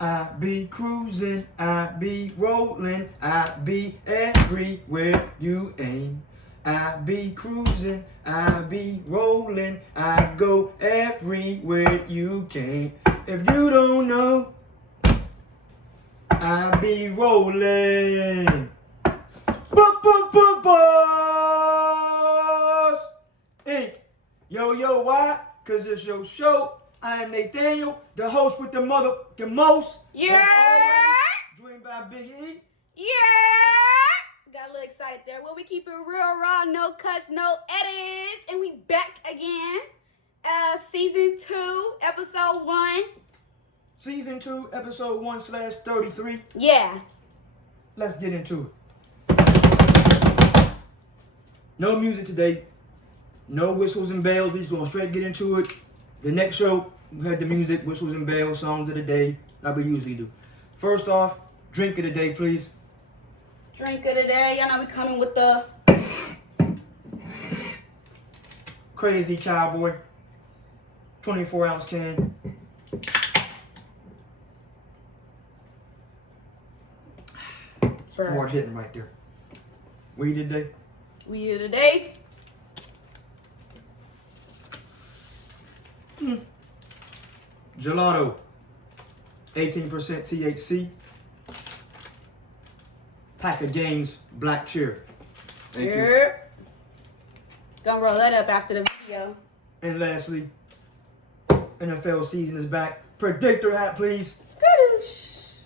I be cruising, I be rolling, I be everywhere you aim. I be cruising, I be rolling, I go everywhere you came. If you don't know, I be rolling. Boss Inc. Yo, why? Cause it's your show. I am Nathaniel, the host with the most. Yeah. Joined by Big E. Yeah. Got a little excited there. Well, we keep it real raw, no cuts, no edits, and we back again. Season 2, episode 1. Season 2, episode 1/33. Yeah. Let's get into it. No music today. No whistles and bells. We just gonna straight get into it. The next show, we had the music, whistles and bells, songs of the day, like we usually do. First off, drink of the day, please. Drink of the day. Y'all know we coming with the Crazy Cowboy. 24-ounce can. Hard hitting right there. Weed today. weed of the day. Gelato. 18% THC. Pack of Games Black Cheer. Thank you. Yep. Gonna roll that up after the video. And lastly, NFL season is back. Predictor hat, please. Skadoosh.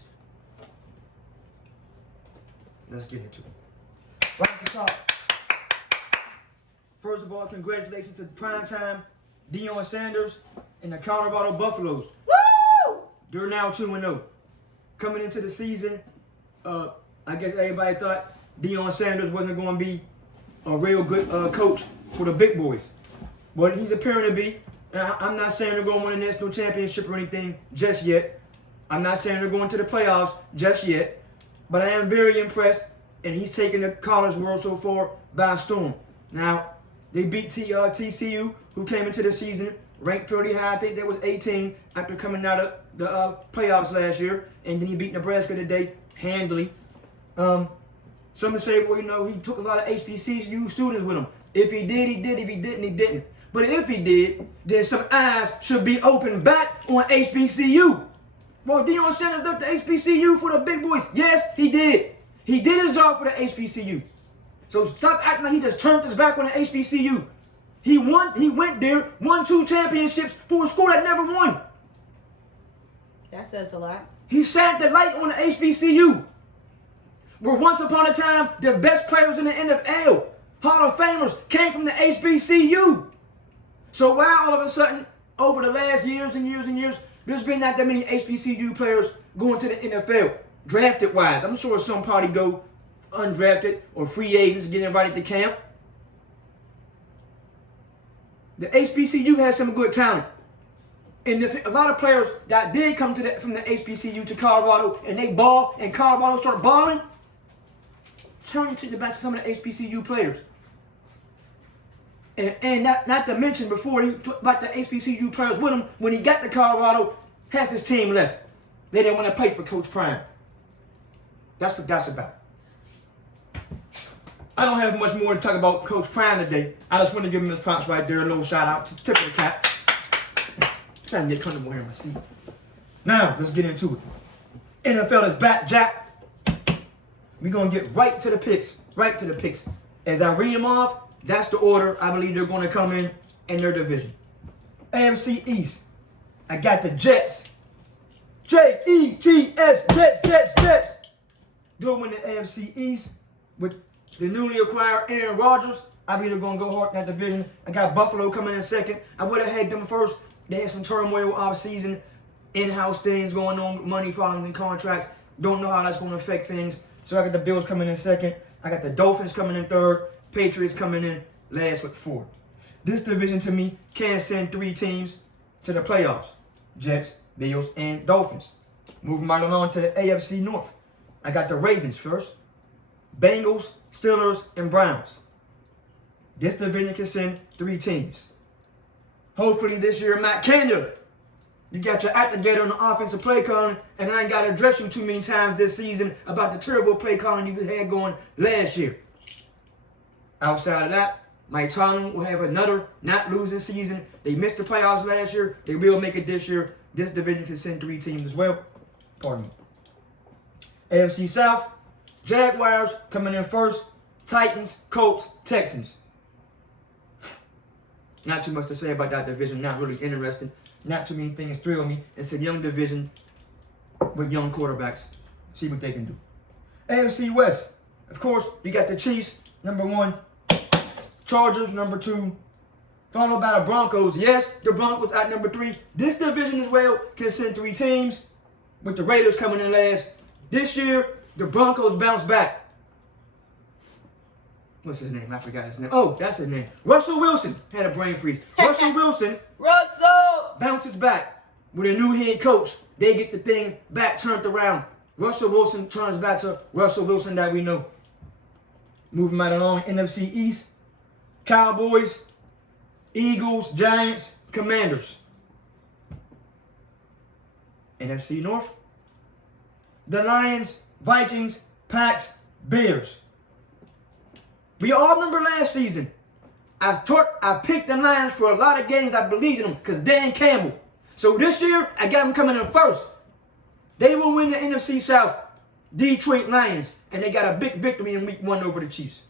Let's get into it. Right at the top. First of all, congratulations to Primetime, Deion Sanders, and the Colorado Buffaloes. Woo! They're now 2-0. Coming into the season, I guess everybody thought Deion Sanders wasn't going to be a real good coach for the big boys. But he's appearing to be. And I'm not saying they're going to win a national championship or anything just yet. I'm not saying they're going to the playoffs just yet. But I am very impressed, and he's taken the college world so far by storm. Now, they beat TCU, who came into the season ranked pretty high. I think they was 18 after coming out of the playoffs last year. And then he beat Nebraska today handily. Some say, well, you know, he took a lot of HBCU students with him. If he did, he did. If he didn't, he didn't. But if he did, then some eyes should be open back on HBCU. Well, Deion Sanders left the HBCU for the big boys. Yes, he did. He did his job for the HBCU. So stop acting like he just turned his back on the HBCU. He went there, won 2 championships for a school that never won. That says a lot. He shined the light on the HBCU. Where once upon a time, the best players in the NFL, Hall of Famers, came from the HBCU. So why all of a sudden, over the last years and years and years, there's been not that many HBCU players going to the NFL, drafted-wise? I'm sure some probably go undrafted or free agents getting invited to camp. The HBCU has some good talent. And a lot of players that did come from the HBCU to Colorado and they ball and Colorado start balling, turn to the back to some of the HBCU players. And not to mention before he took back the HBCU players with him, when he got to Colorado, half his team left. They didn't want to play for Coach Prime. That's what that's about. I don't have much more to talk about Coach Prime today. I just want to give him his props right there. A little shout out to tip of the cap. Trying to get comfortable here in my seat. Now, let's get into it. NFL is back, Jack. We're going to get right to the picks. Right to the picks. As I read them off, that's the order I believe they're going to come in their division. AFC East. I got the Jets. Jets, Jets. They'll win the AFC East with the newly acquired Aaron Rodgers. I believe they're going to go hard in that division. I got Buffalo coming in second. I would have had them first. They had some turmoil off-season, in-house things going on, money problems and contracts. Don't know how that's going to affect things. So I got the Bills coming in second. I got the Dolphins coming in third. Patriots coming in last with 4. This division to me can send 3 teams to the playoffs. Jets, Bills, and Dolphins. Moving right along to the AFC North. I got the Ravens first. Bengals, Steelers, and Browns. This division can send 3 teams. Hopefully this year, Matt Canada You got your activator on the offensive play calling, and I ain't got to address you too many times this season about the terrible play calling you had going last year. Outside of that, Mike Tomlin will have another not losing season. They missed the playoffs last year. They will make it this year. This division can send 3 teams as well. Pardon me. AFC South, Jaguars coming in first. Titans, Colts, Texans. Not too much to say about that division. Not really interesting. Not too many things thrill me. It's a young division with young quarterbacks. See what they can do. AFC West. Of course, you got the Chiefs, number 1. Chargers, number 2. Followed by the Broncos. Yes, the Broncos at number 3. This division as well can send 3 teams, with the Raiders coming in last. This year, the Broncos bounce back. What's his name? I forgot his name. Oh, that's his name. Russell Wilson had a brain freeze. Russell Wilson bounces back with a new head coach. They get the thing back turned around. Russell Wilson turns back to Russell Wilson that we know. Moving right along, NFC East. Cowboys, Eagles, Giants, Commanders. NFC North. The Lions, Vikings, Pats, Bears. We all remember last season. I picked the Lions for a lot of games. I believed in them because Dan Campbell. So this year, I got them coming in first. They will win the NFC South, Detroit Lions, and they got a big victory in week 1 over the Chiefs.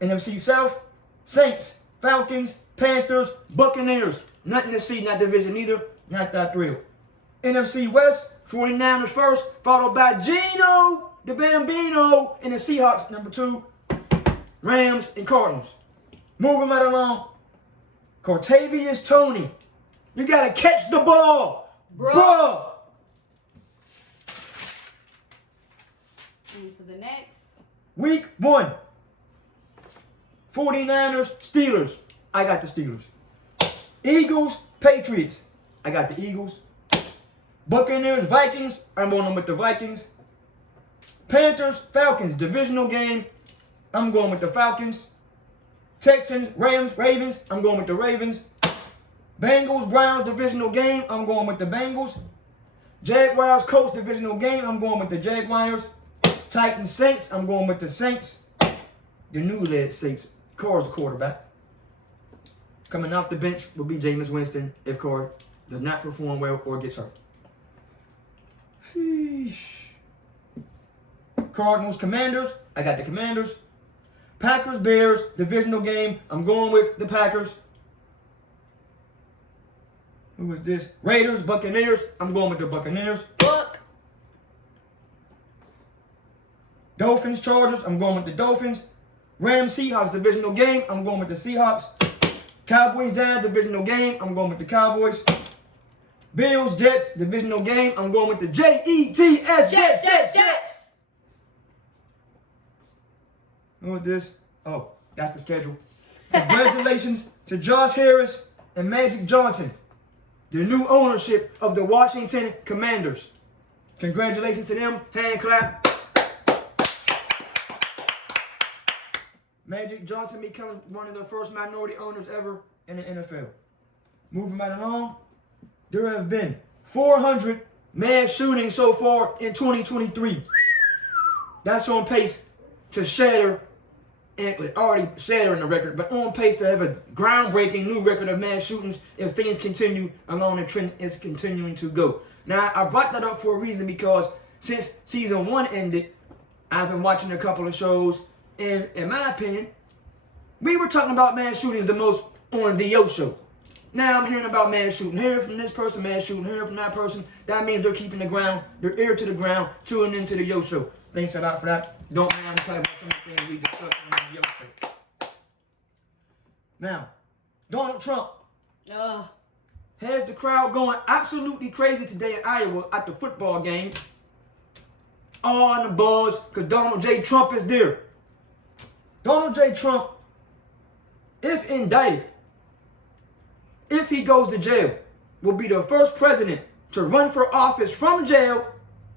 NFC South, Saints, Falcons, Panthers, Buccaneers. Nothing to see in that division either. Not that thrilled. NFC West, 49ers first, followed by Geno, the Bambino, and the Seahawks, number 2. Rams and Cardinals. Moving right along. Cortavious Tony. You got to catch the ball. Bruh. To the next. Week 1. 49ers, Steelers. I got the Steelers. Eagles, Patriots. I got the Eagles. Buccaneers, Vikings. I'm going with the Vikings. Panthers, Falcons. Divisional game. I'm going with the Falcons. Texans, Rams, Ravens. I'm going with the Ravens. Bengals, Browns, divisional game. I'm going with the Bengals. Jaguars, Colts, divisional game. I'm going with the Jaguars. Titans, Saints. I'm going with the Saints. The new led Saints. Carr's the quarterback. Coming off the bench will be Jameis Winston if Carr does not perform well or gets hurt. Sheesh. Cardinals, Commanders. I got the Commanders. Packers, Bears, divisional game. I'm going with the Packers. Who is this? Raiders, Buccaneers. I'm going with the Buccaneers. Book. Dolphins, Chargers. I'm going with the Dolphins. Rams, Seahawks, divisional game. I'm going with the Seahawks. Cowboys, Giants, divisional game. I'm going with the Cowboys. Bills, Jets, divisional game. I'm going with the Jets. Jets. Who is this? Oh, that's the schedule. Congratulations to Josh Harris and Magic Johnson, the new ownership of the Washington Commanders. Congratulations to them. Hand clap. Magic Johnson becoming one of the first minority owners ever in the NFL. Moving right along, there have been 400 mass shootings so far in 2023. That's on pace to shatter, and already shattering the record, but on pace to have a groundbreaking new record of mass shootings if things continue along the trend is continuing to go. Now, I brought that up for a reason because since season 1 ended, I've been watching a couple of shows, and in my opinion, we were talking about mass shootings the most on the Yo Show. Now I'm hearing about mass shooting, hearing from this person, mass shooting, hearing from that person. That means they're keeping their ear to the ground, tuning into the Yo Show. Thanks a lot for that. Don't mind me talking about some of the things we discussed on the Yo Show. Now, Donald Trump has the crowd going absolutely crazy today in Iowa at the football game. All on the buzz because Donald J. Trump is there. Donald J. Trump, if indicted, if he goes to jail, will be the first president to run for office from jail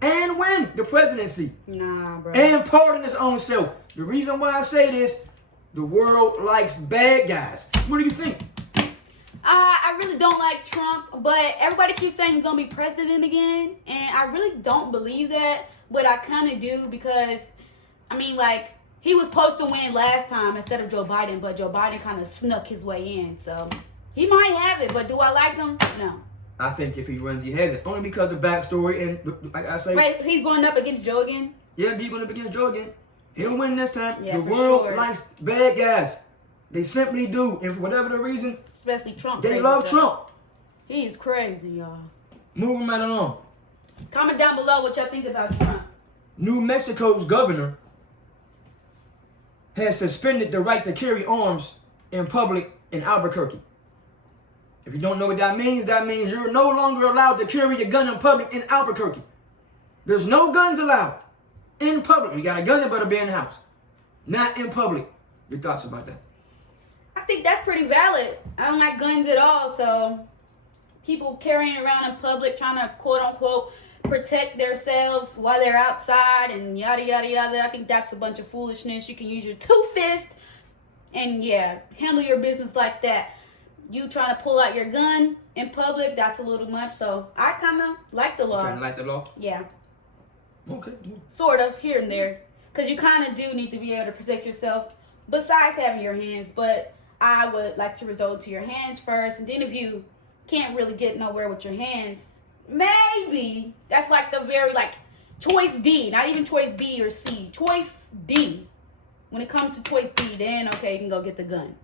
and win the presidency. Nah, bro. And pardon his own self. The reason why I say this, the world likes bad guys. What do you think? I really don't like Trump, but everybody keeps saying he's gonna be president again, and I really don't believe that, but I kind of do because, I mean, like, he was supposed to win last time instead of Joe Biden, but Joe Biden kind of snuck his way in, so he might have it, but do I like him? No. I think if he runs, he has it. Only because of backstory and, like I say... Wait, he's going up against Joe again? Yeah, he's going to begin Joe again. He'll win this time. Yeah, the for world sure. likes bad guys. They simply do. And for whatever the reason, Especially Trump. they love Trump. He's crazy, y'all. Moving right along. Comment down below what y'all think about Trump. New Mexico's governor has suspended the right to carry arms in public in Albuquerque. If you don't know what that means you're no longer allowed to carry a gun in public in Albuquerque. There's no guns allowed in public. You got a gun, it better be in the house. Not in public. Your thoughts about that? I think that's pretty valid. I don't like guns at all, so people carrying around in public trying to quote unquote protect themselves while they're outside and yada yada yada. I think that's a bunch of foolishness. You can use your two fists and handle your business like that. You trying to pull out your gun in public, that's a little much. So I kind of like the law. Kind of like the law? Yeah. Okay. Sort of, here and there. Because you kind of do need to be able to protect yourself besides having your hands. But I would like to resort to your hands first. And then if you can't really get nowhere with your hands, maybe that's like the very, like, choice D. Not even choice B or C. Choice D. When it comes to choice D, then, okay, you can go get the gun.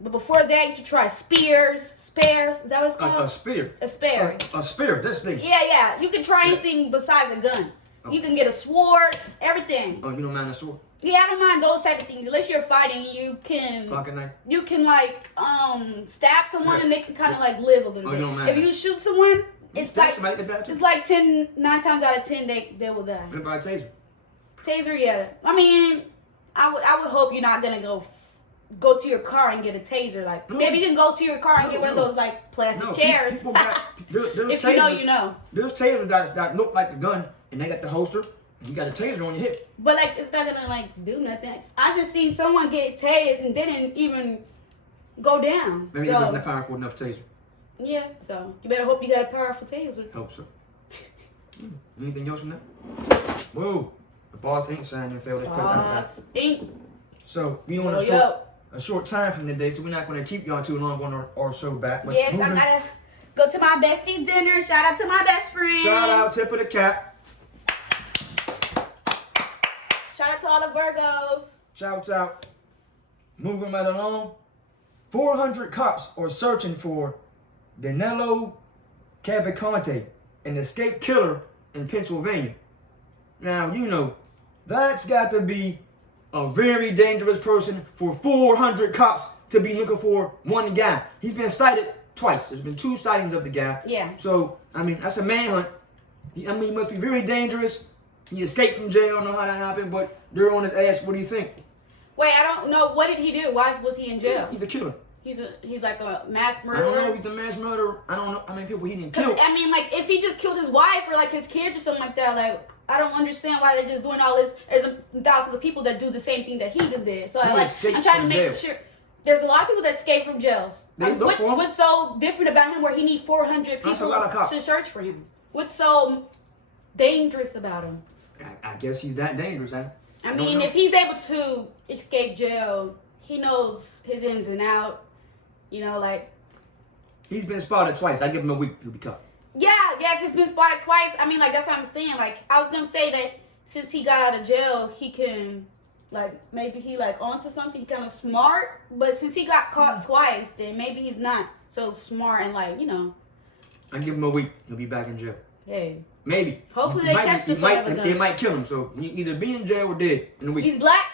But before that, you should try spears. Is that what it's called? A spear. A spear. A spear, this thing. Yeah. You can try anything besides a gun. You can get a sword, everything. Oh, you don't mind a sword? Yeah, I don't mind those type of things. Unless you're fighting, you can... Pocket knife? You can, like, stab someone and they can kind of, like, live a little You bit. don't mind If you shoot someone, it's like... It's like 9 times out of 10, they will die. What about a taser? Taser, yeah. I mean, I would hope you're not going to go to your car and get a taser. Like, maybe you can go to your car and get one of those, like, plastic chairs. If you know, you know. There's tasers that look like the gun, and they got the holster, and you got a taser on your hip. But, like, it's not gonna, like, do nothing. I just seen someone get tased and didn't even go down. Maybe it wasn't a powerful enough taser. Yeah, so you better hope you got a powerful taser. Hope so. Anything else from that? Whoa. The Boss Inc. sign and failed. Boss Inc. So, we on a short time from today, so we're not going to keep y'all too long on our show back. But yes, I gotta go to my bestie's dinner. Shout out to my best friend. Shout out, tip of the cap. Shout out to all the Virgos. Shouts out. Moving right along. 400 cops are searching for Danilo Cavalcante, an escaped killer in Pennsylvania. Now, you know, that's got to be a very dangerous person for 400 cops to be looking for one guy. He's been cited twice. There's been 2 sightings of the guy. Yeah. So, I mean, that's a manhunt. He must be very dangerous. He escaped from jail. I don't know how that happened, but they're on his ass. What do you think? Wait, I don't know. What did he do? Why was he in jail? He's a killer. He's like a mass I murderer. don't know if he's a mass murderer. I don't know how many people he didn't kill. I mean, like, if he just killed his wife or, like, his kids or something like that, like, I don't understand why they're just doing all this. There's thousands of people that do the same thing that he just did. So, I'm trying to make sure. There's a lot of people that escape from jails. What's so different about him where he needs 400 people to search for him? What's so dangerous about him? I guess he's that dangerous, huh? I mean, if he's able to escape jail, he knows his ins and out. You know, like... He's been spotted twice. I give him a week, he'll be caught. Yeah, if he's been spotted twice, I mean, like, that's what I'm saying. Like, I was going to say that since he got out of jail, he can, like, maybe he, like, onto something kind of smart. But since he got caught twice, then maybe he's not so smart and, like, you know. I give him a week, he'll be back in jail. Hey. Maybe. Hopefully they catch this son of a gun. They might kill him, so he either be in jail or dead in a week. He's black?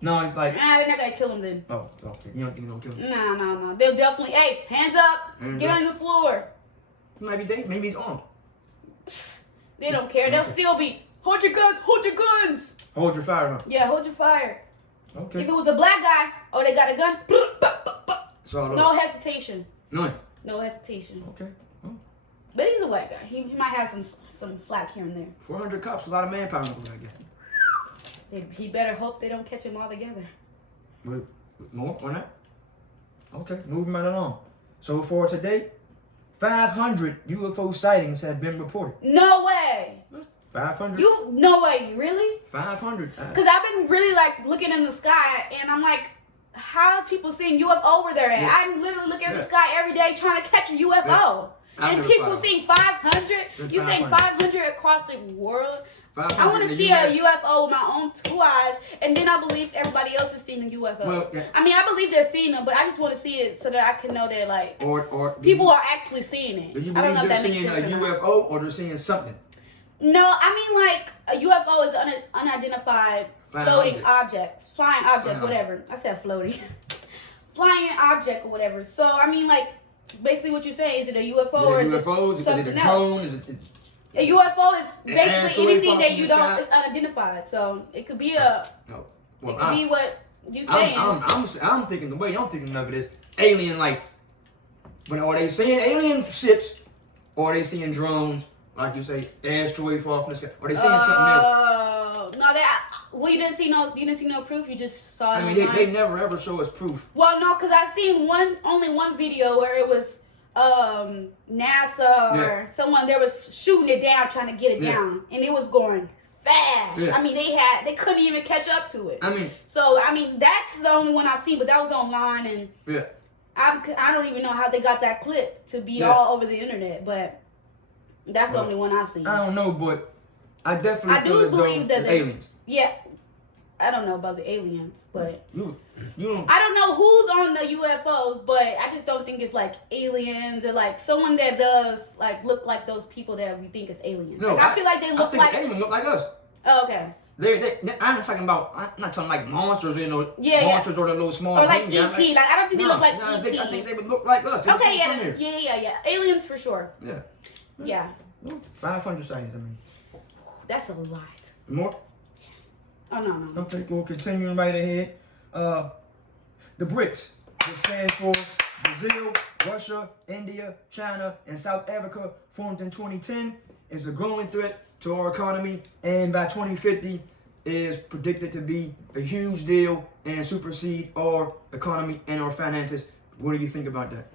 No, he's like... Nah, they're not going to kill him then. Oh, okay. You don't think they're going to kill him? No. They'll definitely, hey, hands up. Get on the floor. Maybe he's armed. They don't care. They'll still be, hold your guns. Hold your fire, huh? Yeah, hold your fire. Okay. If it was a black guy, they got a gun. No hesitation. None. No hesitation. Okay. Oh. But he's a white guy. He might have some slack here and there. 400 cops, a lot of manpower, I guess. He better hope they don't catch him all together. More on that? Okay, moving right along. So far today, 500 UFO sightings have been reported. No way. 500. No way. Really? 500. Because I've been really like looking in the sky, and I'm like, how's people seeing UFO over there at? Yeah. I'm literally looking at the sky every day trying to catch a UFO. Yeah. And people seeing 500. You saying 500 across the world? I want to see a UFO with my own 2 eyes, and then I believe everybody else is seeing a UFO. Well, yeah. I mean, I believe they're seeing them, but I just want to see it so that I can know that like or people are actually seeing it. Do you I don't believe know if they're that makes seeing a sense or not. UFO or they're seeing something? No, I mean like a UFO is an unidentified floating object, flying object, whatever. I said floating, flying object or whatever. So I mean like basically what you're saying, is it a UFO or Is it a is UFO? it Is it something a else? drone? Is it A UFO is An basically asteroid anything falling that from you the don't sky? is unidentified. So it could be a no? Well, it could be what you saying. I'm thinking the way I'm thinking of it is alien life. But are they seeing alien ships, or are they seeing drones, like you say, asteroid fall from the sky? Or are they seeing something else? No, well, you didn't see no proof. You just saw it I mean, online. they never ever show us proof. Well, no, because I've seen only one video where it was NASA or someone there was shooting it down, trying to get it down, and it was going fast. Yeah. I mean, they couldn't even catch up to it. I mean, So I mean, that's the only one I've seen, but that was online, and yeah. I don't even know how they got that clip to be all over the internet, but that's the only one I've seen. I don't know, but I definitely I feel do as though believe that it's they- aliens. Yeah, I don't know about the aliens, but You don't. I don't know who's on the UFOs, but I just don't think it's like aliens or like someone that does like look like those people that we think is aliens. No, like, I feel like they look I think like. aliens look like us. Oh, okay. I'm talking about. I'm not talking like monsters, Yeah, monsters or the little small. Or like things. ET. Like I don't think they look like I ET. think they would look like us. They Okay, come from yeah, here. yeah. Aliens for sure. Yeah. Yeah, 500 sightings. I mean, that's a lot. more. Oh no. Okay, cool. Continuing right ahead. The BRICS, which stands for Brazil, Russia, India, China, and South Africa, formed in 2010, is a growing threat to our economy, and by 2050 is predicted to be a huge deal and supersede our economy and our finances. What do you think about that?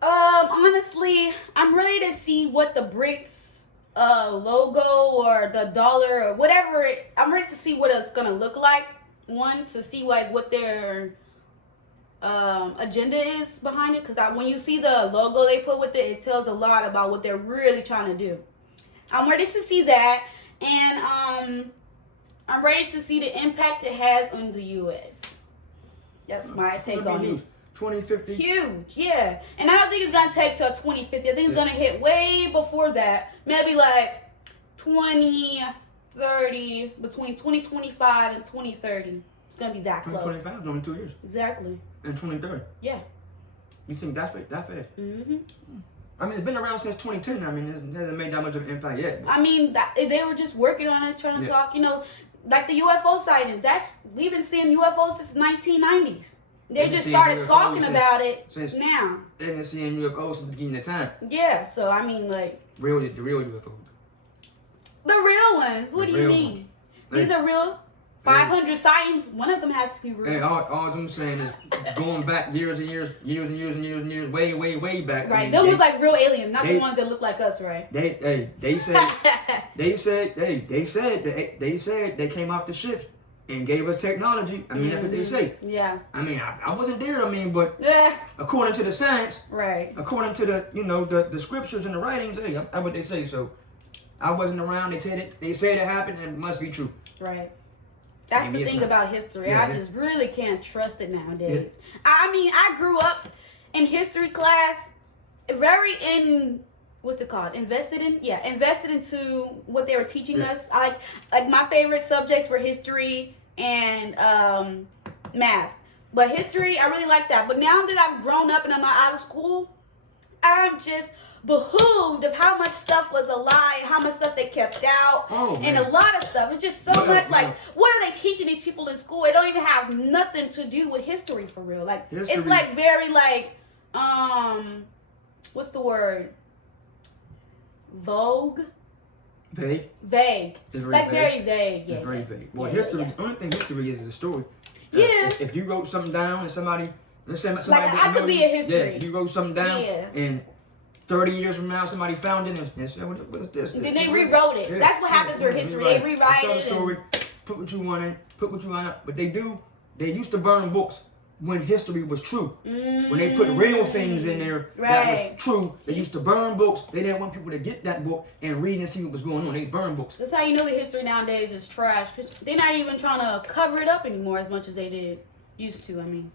Honestly, I'm ready to see what the BRICS logo or the dollar or whatever I'm ready to see what it's gonna look like. One, to see like what their agenda is behind it, because when you see the logo they put with it, it tells a lot about what they're really trying to do. I'm ready to see that, and I'm ready to see the impact it has on the U.S. That's my take on it. 2050. Huge, yeah. And I don't think it's gonna take till 2050. I think it's gonna hit way before that. Maybe like 2030, between 2025 and 2030. It's gonna be that close. 2025, only 2 years. Exactly. And 2030. Yeah. You think that fast? Mm-hmm. I mean, it's been around since 2010. I mean, it hasn't made that much of an impact yet. I mean, they were just working on it, trying to talk. Like the UFO sightings. We've been seeing UFOs since 1990s. They just started talking about it now. They've been seeing UFOs since the beginning of time. Yeah. So I mean, like the real UFOs. the real ones. What do you mean? These are real. 500 sightings. One of them has to be real. Hey, all I'm saying is going back years and years, way back. Right. I mean, Those was like real aliens, not the ones that look like us, right? They said they came off the ships and gave us technology. I mean, that's what they say. Yeah. I mean, I wasn't there. I mean, but Yeah. according to the science, Right. according to the the scriptures and the writings, hey, that's what they say. So I wasn't around. They said it happened, and it must be true. Right. That's Maybe the it's thing not. about history. Yeah, I just really can't trust it nowadays. I mean, I grew up in history class, what's it called? Invested into what they were teaching us. Like my favorite subjects were history and math. But history, I really like that. But now that I've grown up and I'm out of school, I'm just behooved of how much stuff was a lie and how much stuff they kept out. And a lot of stuff. It's just so much like, what are they teaching these people in school? It don't even have nothing to do with history for real. Like it's like very like what's the word? Vague. It's Very vague. Yeah. It's very vague. Well, Yeah, history. yeah. The only thing history is a story. Yeah. If you wrote something down and somebody Let's say somebody Like, I didn't could know be you. a history. Yeah, you wrote something down, Yeah. and 30 years from now, somebody found it and said, "What's this?" And then they rewrote it. That's what happens to history. They rewrite tell the it. story, put what you want in, put what you want out. But they used to burn books when history was true. When they put real things in there that was true, they used to burn books. They didn't want people to get that book and read and see what was going on. They burn books. That's how you know the history nowadays is trash. Cause they're not even trying to cover it up anymore as much as they did used to. I mean,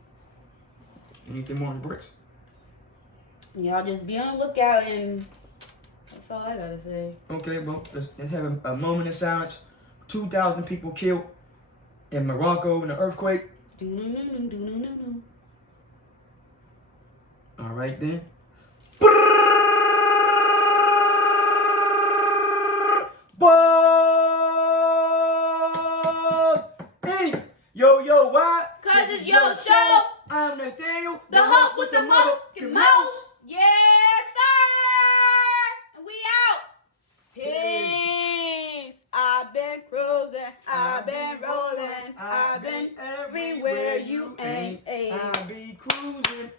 Anything more on the bricks? y'all just be on the lookout, and that's all I gotta say. Okay, well, let's have a moment of silence. 2,000 people killed in Morocco in the earthquake. All right then. Hey, yo, why? Cause it's your show. I'm Nathaniel, The host with the motherfucking mouse. Yes, sir. And we out. Peace. I've been cruising. I've been rolling. I've been everywhere you ain't. I be cruising.